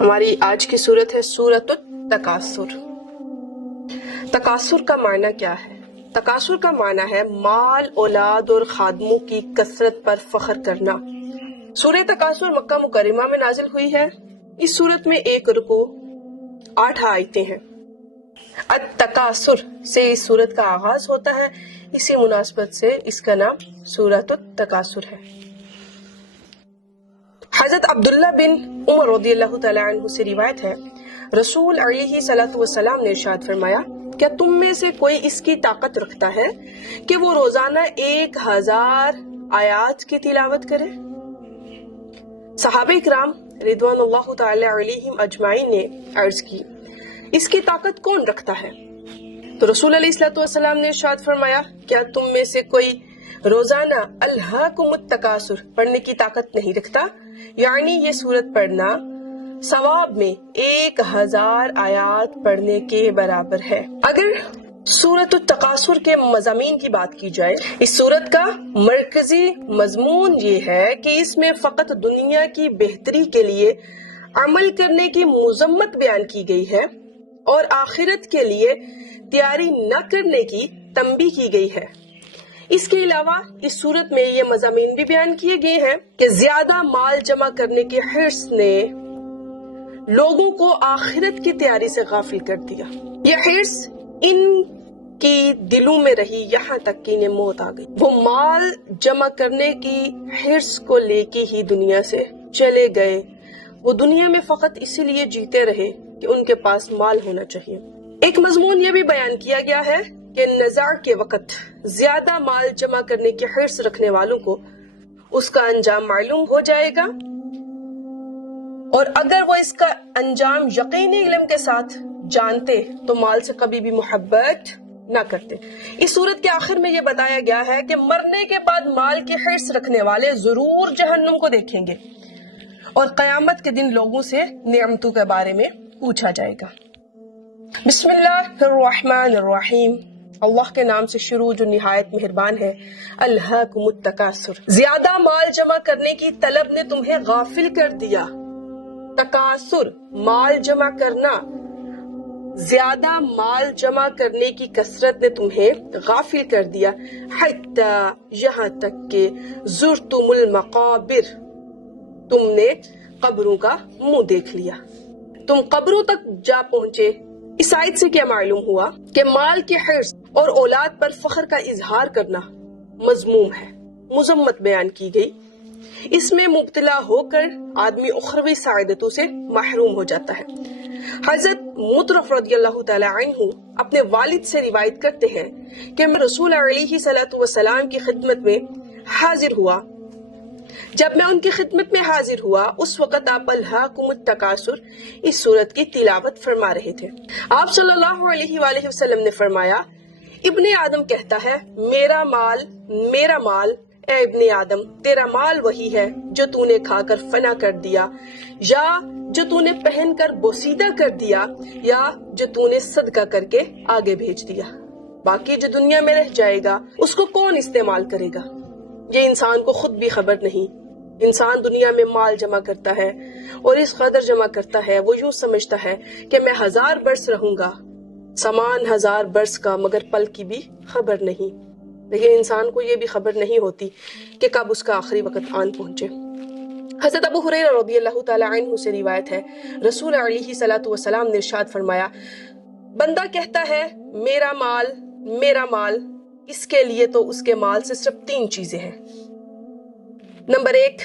ہماری آج کی سورت ہے سورۃ التکاثر۔ تکاثر کا معنی کیا ہے؟ تکاثر کا معنی ہے مال، اولاد اور خادموں کی کثرت پر فخر کرنا۔ سورہ تکاثر مکہ مکرمہ میں نازل ہوئی ہے۔ اس سورت میں 1 رکوع 8 آیتیں ہیں۔ التکاثر سے اس سورت کا آغاز ہوتا ہے، اسی مناسبت سے اس کا نام سورۃ التکاثر ہے۔ حضرت عبداللہ بن عمر رضی اللہ تعالی عنہ سے روایت ہے، رسول علیہ صلوٰۃ والسلام نے ارشاد فرمایا، کیا تم میں سے کوئی اس کی طاقت رکھتا ہے کہ وہ روزانہ 1000 آیات کی تلاوت کرے؟ صحابہ کرام رضوان اللہ تعالی علیہم اجمعین نے عرض کی، اس کی طاقت کون رکھتا ہے؟ تو رسول علیہ الصلوۃ والسلام نے ارشاد فرمایا، کیا تم میں سے کوئی روزانہ الہاکم التکاثر پڑھنے کی طاقت نہیں رکھتا؟ یعنی یہ سورت پڑھنا ثواب میں 1000 آیات پڑھنے کے برابر ہے۔ اگر سورۃ التکاثر کے مضامین کی بات کی جائے، اس سورت کا مرکزی مضمون یہ ہے کہ اس میں فقط دنیا کی بہتری کے لیے عمل کرنے کی مذمت بیان کی گئی ہے اور آخرت کے لیے تیاری نہ کرنے کی تنبیہ کی گئی ہے۔ اس کے علاوہ اس صورت میں یہ مضامین بھی بیان کیے گئے ہیں کہ زیادہ مال جمع کرنے کی حرص نے لوگوں کو آخرت کی تیاری سے غافل کر دیا۔ یہ حرص ان کی دلوں میں رہی یہاں تک کہ انہیں موت آ گئی۔ وہ مال جمع کرنے کی حرص کو لے کے ہی دنیا سے چلے گئے۔ وہ دنیا میں فقط اسی لیے جیتے رہے کہ ان کے پاس مال ہونا چاہیے۔ ایک مضمون یہ بھی بیان کیا گیا ہے کہ نزاع کے وقت زیادہ مال جمع کرنے کی حرص رکھنے والوں کو اس کا انجام معلوم ہو جائے گا، اور اگر وہ اس کا انجام یقینی علم کے ساتھ جانتے تو مال سے کبھی بھی محبت نہ کرتے۔ اس صورت کے آخر میں یہ بتایا گیا ہے کہ مرنے کے بعد مال کی حرص رکھنے والے ضرور جہنم کو دیکھیں گے، اور قیامت کے دن لوگوں سے نعمتوں کے بارے میں پوچھا جائے گا۔ بسم اللہ الرحمن الرحیم، اللہ کے نام سے شروع جو نہایت مہربان ہے۔ الہاکم التکاثر، زیادہ مال جمع کرنے کی طلب نے تمہیں غافل کر دیا۔ تکاثر، مال جمع کرنا، زیادہ مال جمع کرنے کی کثرت نے تمہیں غافل کر دیا۔ حتی، یہاں تک کہ زرتم المقابر، تم نے قبروں کا منہ دیکھ لیا، تم قبروں تک جا پہنچے۔ اس آیت سے کیا معلوم ہوا کہ مال کی حرص اور اولاد پر فخر کا اظہار کرنا مذموم ہے، مذمت بیان کی گئی۔ اس میں مبتلا ہو کر آدمی اخروی سعادتوں سے محروم ہو جاتا ہے۔ حضرت مطرف رضی اللہ تعالی عنہ اپنے والد سے روایت کرتے ہیں کہ میں رسول علیہ صلوٰۃ والسلام کی خدمت میں حاضر ہوا۔ جب میں ان کی خدمت میں حاضر ہوا اس وقت آپ الہاکم التکاثر اس سورت کی تلاوت فرما رہے تھے۔ آپ صلی اللہ علیہ وآلہ وسلم نے فرمایا، ابن آدم کہتا ہے میرا مال میرا مال، اے ابن آدم تیرا مال وہی ہے جو تو نے کھا کر فنا کر دیا، یا جو تو نے پہن کر بوسیدہ کر دیا، یا جو تو نے صدقہ کر کے آگے بھیج دیا۔ باقی جو دنیا میں رہ جائے گا اس کو کون استعمال کرے گا؟ یہ انسان کو خود بھی خبر نہیں۔ انسان دنیا میں مال جمع کرتا ہے اور اس قدر جمع کرتا ہے، وہ یوں سمجھتا ہے کہ میں 1000 برس رہوں گا، سامان 1000 برس کا، مگر پل کی بھی خبر نہیں۔ لیکن انسان کو یہ بھی خبر نہیں ہوتی کہ کب اس کا آخری وقت آن پہنچے۔ حضرت ابو ہریرہ رضی اللہ تعالی عنہ سے روایت ہے، رسول علیہ صلوٰۃ والسلام نے ارشاد فرمایا، بندہ کہتا ہے میرا مال میرا مال، اس کے لیے تو اس کے مال سے صرف 3 چیزیں ہیں۔ نمبر 1،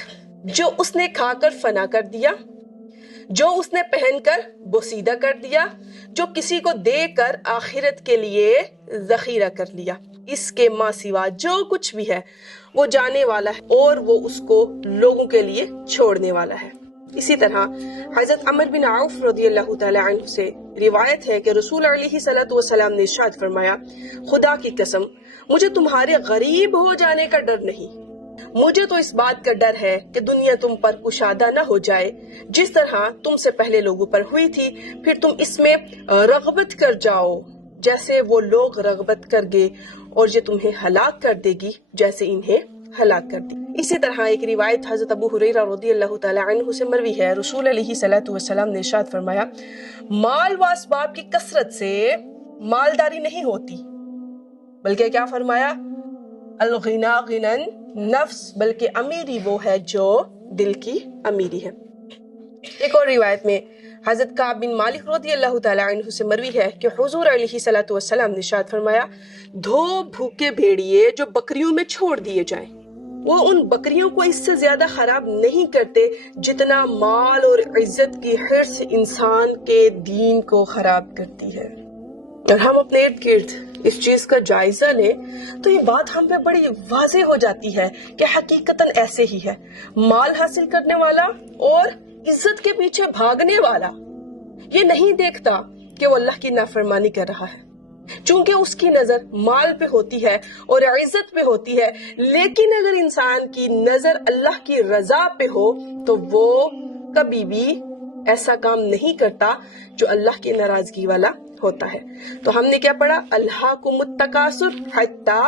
جو اس نے کھا کر فنا کر دیا، جو اس نے پہن کر بوسیدہ کر دیا، جو کسی کو دے کر آخرت کے لیے ذخیرہ کر لیا۔ اس کے ماں سوا جو کچھ بھی ہے وہ جانے والا ہے اور وہ اس کو لوگوں کے لیے چھوڑنے والا ہے۔ اسی طرح حضرت عمر بن عوف رضی اللہ تعالی عنہ سے روایت ہے کہ رسول علیہ صلوٰۃ والسلام نے ارشاد فرمایا، خدا کی قسم مجھے تمہارے غریب ہو جانے کا ڈر نہیں، مجھے تو اس بات کا ڈر ہے کہ دنیا تم پر کشادہ نہ ہو جائے جس طرح تم سے پہلے لوگوں پر ہوئی تھی، پھر تم اس میں رغبت کر جاؤ جیسے وہ لوگ رغبت کر گئے، اور یہ تمہیں ہلاک کر دے گی جیسے انہیں ہلاک کر دی۔ اسی طرح ایک روایت حضرت ابو ہریرہ رضی اللہ تعالی عنہ سے مروی ہے، رسول علیہ صلاۃ والسلام نے ارشاد فرمایا، مال و اسباب کی کثرت سے مالداری نہیں ہوتی، بلکہ کیا فرمایا، الغنا غنى نفس، بلکہ امیری وہ ہے جو دل کی امیری ہے۔ ایک اور روایت میں حضرت کعب بن مالک رضی اللہ تعالی عنہ سے مروی ہے کہ حضور علیہ صلاۃ والسلام نے ارشاد فرمایا، دو بھوکے بھیڑیے جو بکریوں میں چھوڑ دیے جائیں، وہ ان بکریوں کو اس سے زیادہ خراب نہیں کرتے جتنا مال اور عزت کی حرص انسان کے دین کو خراب کرتی ہے۔ اور ہم اپنے ارد گرد اس چیز کا جائزہ لیں تو یہ بات ہم پہ بڑی واضح ہو جاتی ہے کہ حقیقتاً ایسے ہی ہے۔ مال حاصل کرنے والا اور عزت کے پیچھے بھاگنے والا یہ نہیں دیکھتا کہ وہ اللہ کی نافرمانی کر رہا ہے، چونکہ اس کی نظر مال پہ ہوتی ہے اور عزت پہ ہوتی ہے، لیکن اگر انسان کی نظر اللہ کی رضا پہ ہو تو وہ کبھی بھی ایسا کام نہیں کرتا جو اللہ کی ناراضگی والا ہوتا ہے۔ تو ہم نے کیا پڑھا، الہاکم التکاثر حتی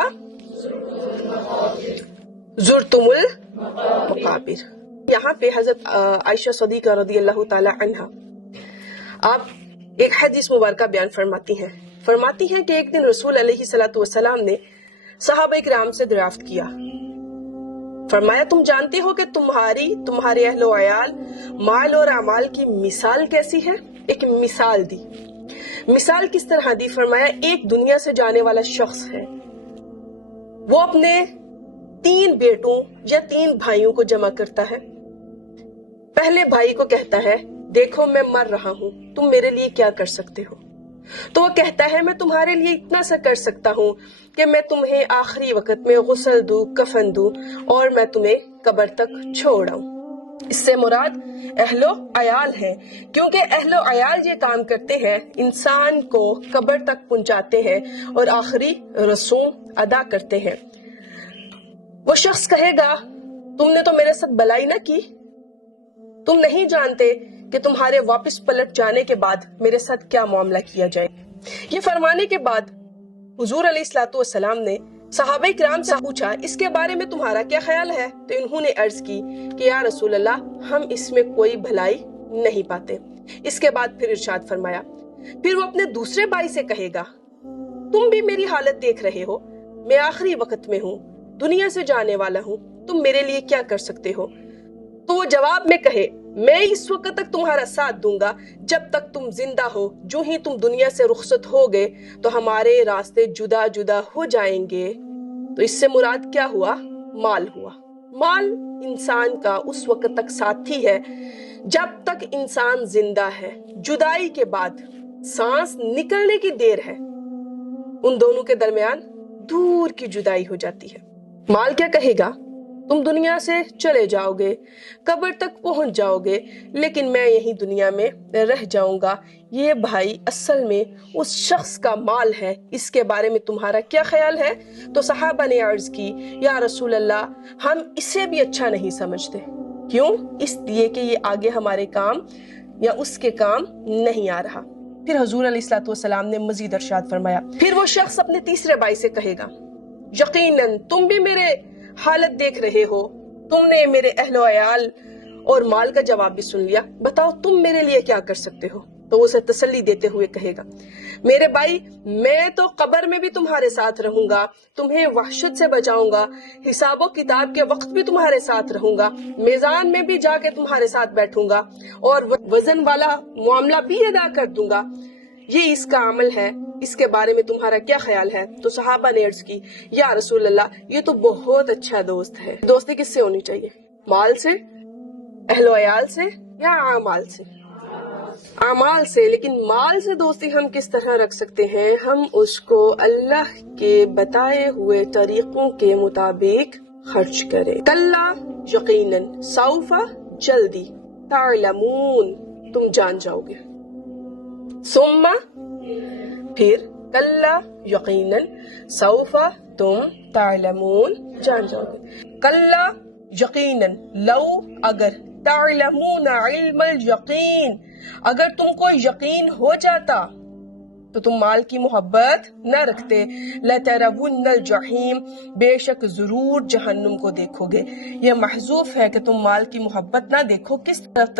زرتم المقابر۔ یہاں پہ حضرت عائشہ صدیقہ رضی اللہ تعالی عنہا آپ ایک حدیث مبارکہ بیان فرماتی ہیں کہ ایک دن رسول علیہ الصلوۃ والسلام نے صحابہ کرام سے دریافت کیا، فرمایا تم جانتے ہو کہ تمہارے اہل و عیال، مال اور اعمال کی مثال کیسی ہے؟ ایک مثال دی۔ مثال کس طرح دی؟ فرمایا ایک دنیا سے جانے والا شخص ہے، وہ اپنے 3 بیٹوں یا 3 بھائیوں کو جمع کرتا ہے۔ پہلے بھائی کو کہتا ہے، دیکھو میں مر رہا ہوں، تم میرے لیے کیا کر سکتے ہو؟ تو وہ کہتا ہے، میں تمہارے لیے اتنا سا کر سکتا ہوں کہ میں تمہیں آخری وقت میں غسل دوں، کفن دوں اور میں تمہیں قبر تک چھوڑ آؤں۔ اس سے مراد اہل و عیال ہے، کیونکہ اہل و عیال یہ کام کرتے ہیں، انسان کو قبر تک پہنچاتے ہیں اور آخری رسوم ادا کرتے ہیں۔ وہ شخص کہے گا، تم نے تو میرے ساتھ بلائی نہ کی، تم نہیں جانتے کہ تمہارے واپس پلٹ جانے کے بعد میرے ساتھ کیا معاملہ کیا جائے۔ یہ فرمانے کے بعد حضور علیہ الصلوۃ والسلام نے صحابہ کرام سے پوچھا، اس کے بارے میں تمہارا کیا خیال ہے؟ تو انہوں نے عرض کی کہ یا رسول اللہ، ہم اس میں کوئی بھلائی نہیں پاتے۔ اس کے بعد پھر ارشاد فرمایا، پھر وہ اپنے دوسرے بھائی سے کہے گا، تم بھی میری حالت دیکھ رہے ہو، میں آخری وقت میں ہوں، دنیا سے جانے والا ہوں، تم میرے لیے کیا کر سکتے ہو؟ تو وہ جواب میں کہے، میں اس وقت تک تمہارا ساتھ دوں گا جب تک تم زندہ ہو، جو ہی تم دنیا سے رخصت ہو گئے تو ہمارے راستے جدا جدا ہو جائیں گے۔ تو اس سے مراد کیا ہوا؟ مال ہوا۔ مال انسان کا اس وقت تک ساتھی ہے جب تک انسان زندہ ہے، جدائی کے بعد سانس نکلنے کی دیر ہے، ان دونوں کے درمیان دور کی جدائی ہو جاتی ہے۔ مال کیا کہے گا؟ تم دنیا سے چلے جاؤ گے، قبر تک پہنچ جاؤ گے، لیکن میں یہی دنیا میں رہ جاؤں گا۔ یہ بھائی اصل میں اس شخص کا مال ہے، اس کے بارے میں تمہارا کیا خیال ہے؟ تو صحابہ نے عرض کی، یا رسول اللہ، ہم اسے بھی اچھا نہیں سمجھتے۔ کیوں؟ اس لیے کہ یہ آگے ہمارے کام یا اس کے کام نہیں آ رہا۔ پھر حضور علیہ الصلوۃ والسلام نے مزید ارشاد فرمایا، پھر وہ شخص اپنے تیسرے بھائی سے کہے گا، یقیناً تم بھی میرے حالت دیکھ رہے ہو، تم نے میرے اہل و عیال اور مال کا جواب بھی سن لیا، بتاؤ تم میرے لیے کیا کر سکتے ہو؟ تو وہ اسے تسلی دیتے ہوئے کہے گا، میرے بھائی، میں تو قبر میں بھی تمہارے ساتھ رہوں گا، تمہیں وحشت سے بچاؤں گا، حساب و کتاب کے وقت بھی تمہارے ساتھ رہوں گا، میزان میں بھی جا کے تمہارے ساتھ بیٹھوں گا اور وزن والا معاملہ بھی ادا کر دوں گا۔ یہ اس کا عمل ہے، اس کے بارے میں تمہارا کیا خیال ہے؟ تو صحابہ نے عرض کی، یا رسول اللہ، یہ تو بہت اچھا دوست ہے۔ دوستی کس سے ہونی چاہیے؟ مال سے، اہل و عیال سے، یا اعمال سے؟ اعمال سے۔ لیکن مال سے دوستی ہم کس طرح رکھ سکتے ہیں؟ ہم اس کو اللہ کے بتائے ہوئے طریقوں کے مطابق خرچ کریں۔ کلا یقیناً، سوف جلدی، تعلمون تم جان جاؤ گے، ثم پھر، کلا یقیناً، سوف تم، تعلمون جان جاؤ گے۔ کلا یقیناً، لو اگر، تعلمون علم الیقین اگر تم کو یقین ہو جاتا، تو تم مال کی محبت نہ رکھتے. لَتَرَوُنَّ الْجَحِيمَ بے شک ضرور جہنم کو دیکھو گے. یہ محذوف ہے کہ تم مال کی محبت نہ دیکھو. کس طرف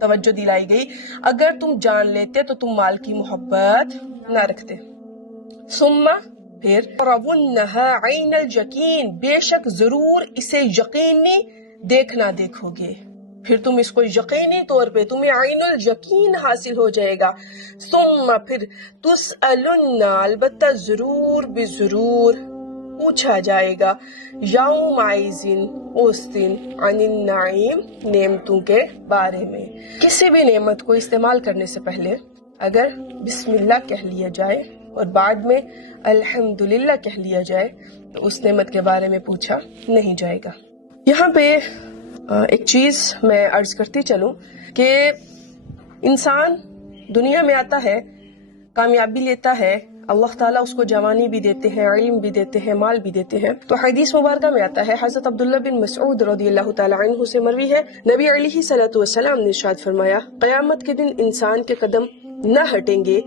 توجہ دلائی گئی؟ اگر تم جان لیتے تو تم مال کی محبت نہ رکھتے. ثم پھر تَرَوُنَّهَا عَيْنَ الْيَقِينِ بے شک ضرور اسے یقینی دیکھنا دیکھو گے. پھر تم اس کو یقینی طور پہ تمہیں عین الیقین حاصل ہو جائے گا. ثم پھر تسألن البتہ ضرور بضرور پوچھا جائے گا یومئذ اس دن عن النعیم نعمتوں کے بارے میں. کسی بھی نعمت کو استعمال کرنے سے پہلے اگر بسم اللہ کہہ لیا جائے اور بعد میں الحمدللہ کہہ لیا جائے تو اس نعمت کے بارے میں پوچھا نہیں جائے گا. یہاں پہ ایک چیز میں عرض کرتی چلوں کہ انسان دنیا میں آتا ہے، کامیابی لیتا ہے، اللہ تعالیٰ اس کو جوانی بھی دیتے ہیں، علم بھی دیتے ہیں، مال بھی دیتے ہیں. تو حدیث مبارکہ میں آتا ہے، حضرت عبداللہ بن مسعود رضی اللہ تعالیٰ عنہ سے مروی ہے، نبی علیہ الصلوۃ والسلام نے ارشاد فرمایا، قیامت کے دن انسان کے قدم نہ ہٹیں گے،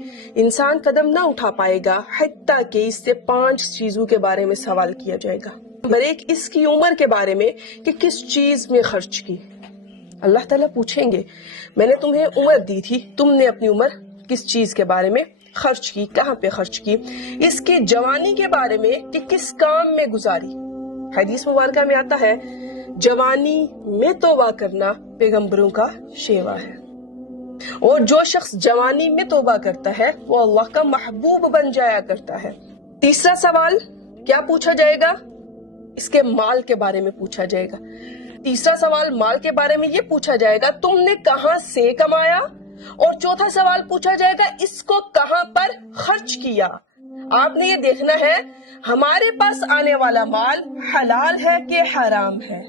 انسان قدم نہ اٹھا پائے گا حتیٰ کہ اس سے 5 چیزوں کے بارے میں سوال کیا جائے گا. نمبر 1 اس کی عمر کے بارے میں کہ کس چیز میں خرچ کی. اللہ تعالیٰ پوچھیں گے میں نے تمہیں عمر دی تھی، تم نے اپنی عمر کس چیز کے بارے میں خرچ کی، کہاں پہ خرچ کی. اس کی جوانی کے بارے میں کہ کس کام میں گزاری. حدیث مبارکہ میں آتا ہے جوانی میں توبہ کرنا پیغمبروں کا شیوا ہے، اور جو شخص جوانی میں توبہ کرتا ہے وہ اللہ کا محبوب بن جایا کرتا ہے. تیسرا سوال کیا پوچھا جائے گا؟ اس کے مال کے بارے میں پوچھا جائے گا. تیسرا سوال مال کے بارے میں یہ پوچھا جائے گا تم نے کہاں سے کمایا، اور چوتھا سوال پوچھا جائے گا اس کو کہاں پر خرچ کیا. آپ نے یہ دیکھنا ہے ہمارے پاس آنے والا مال حلال ہے کہ حرام ہے.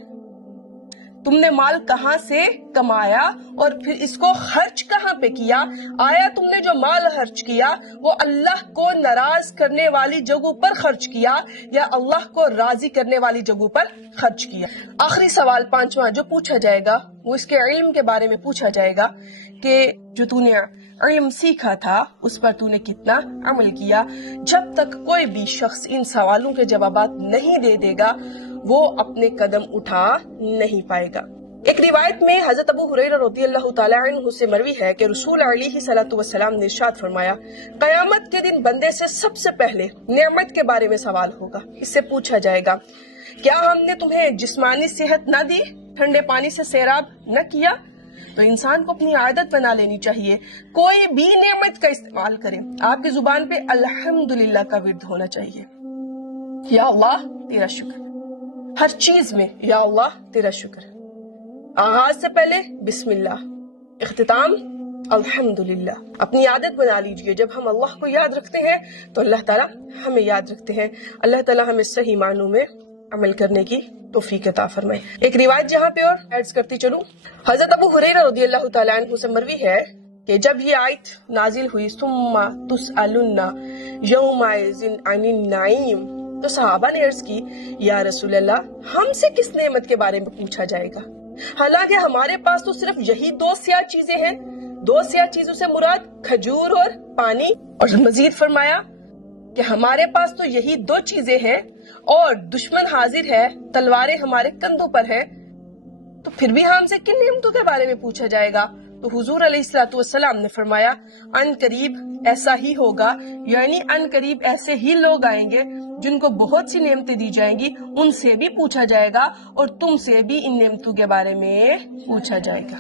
تم نے مال کہاں سے کمایا اور پھر اس کو خرچ کہاں پہ کیا. آیا تم نے جو مال خرچ کیا وہ اللہ کو ناراض کرنے والی جگہوں پر خرچ کیا یا اللہ کو راضی کرنے والی جگہوں پر خرچ کیا. آخری سوال 5واں جو پوچھا جائے گا وہ اس کے علم کے بارے میں پوچھا جائے گا کہ جو تو نے علم سیکھا تھا اس پر تو نے کتنا عمل کیا. جب تک کوئی بھی شخص ان سوالوں کے جوابات نہیں دے دے گا وہ اپنے قدم اٹھا نہیں پائے گا. ایک روایت میں حضرت ابو ہریرہ رضی اللہ تعالیٰ عنہ سے مروی ہے کہ رسول علیہ الصلوۃ والسلام نے ارشاد فرمایا قیامت کے دن بندے سے سب سے پہلے نعمت کے بارے میں سوال ہوگا. اس سے پوچھا جائے گا کیا ہم نے تمہیں جسمانی صحت نہ دی، ٹھنڈے پانی سے سیراب نہ کیا. تو انسان کو اپنی عادت بنا لینی چاہیے کوئی بھی نعمت کا استعمال کرے آپ کی زبان پہ الحمدللہ کا ورد ہونا چاہیے. یا اللہ تیرا شکر، ہر چیز میں یا اللہ تیرا شکر. آغاز سے پہلے بسم اللہ، اختتام الحمدللہ. اپنی عادت بنا لیجئے جب ہم اللہ کو یاد رکھتے ہیں تو اللہ تعالیٰ ہمیں یاد رکھتے ہیں. اللہ تعالیٰ ہمیں صحیح معنوں میں عمل کرنے کی توفیق عطا فرمائے. ایک روایت جہاں پہ اور ایڈز کرتی چلوں، حضرت ابو ہریرہ رضی اللہ تعالیٰ عنہ سے مروی ہے کہ جب یہ آیت نازل ہوئی ثم تسألن یومئذ عن النعیم، تو صحابہ نے عرض کی یا رسول اللہ ہم سے کس نعمت کے بارے میں پوچھا جائے گا، حالانکہ ہمارے پاس تو صرف یہی 2 سیاہ چیزیں ہیں. 2 سیاہ چیزوں سے مراد کھجور اور پانی. اور مزید فرمایا کہ ہمارے پاس تو یہی 2 چیزیں ہیں اور دشمن حاضر ہے، تلواریں ہمارے کندھوں پر ہیں، تو پھر بھی ہم سے کن نعمتوں کے بارے میں پوچھا جائے گا. تو حضور علیہ الصلوۃ والسلام نے فرمایا ان قریب ایسا ہی ہوگا، یعنی ان قریب ایسے ہی لوگ آئیں گے جن کو بہت سی نعمتیں دی جائیں گی، ان سے بھی پوچھا جائے گا اور تم سے بھی ان نعمتوں کے بارے میں پوچھا جائے گا.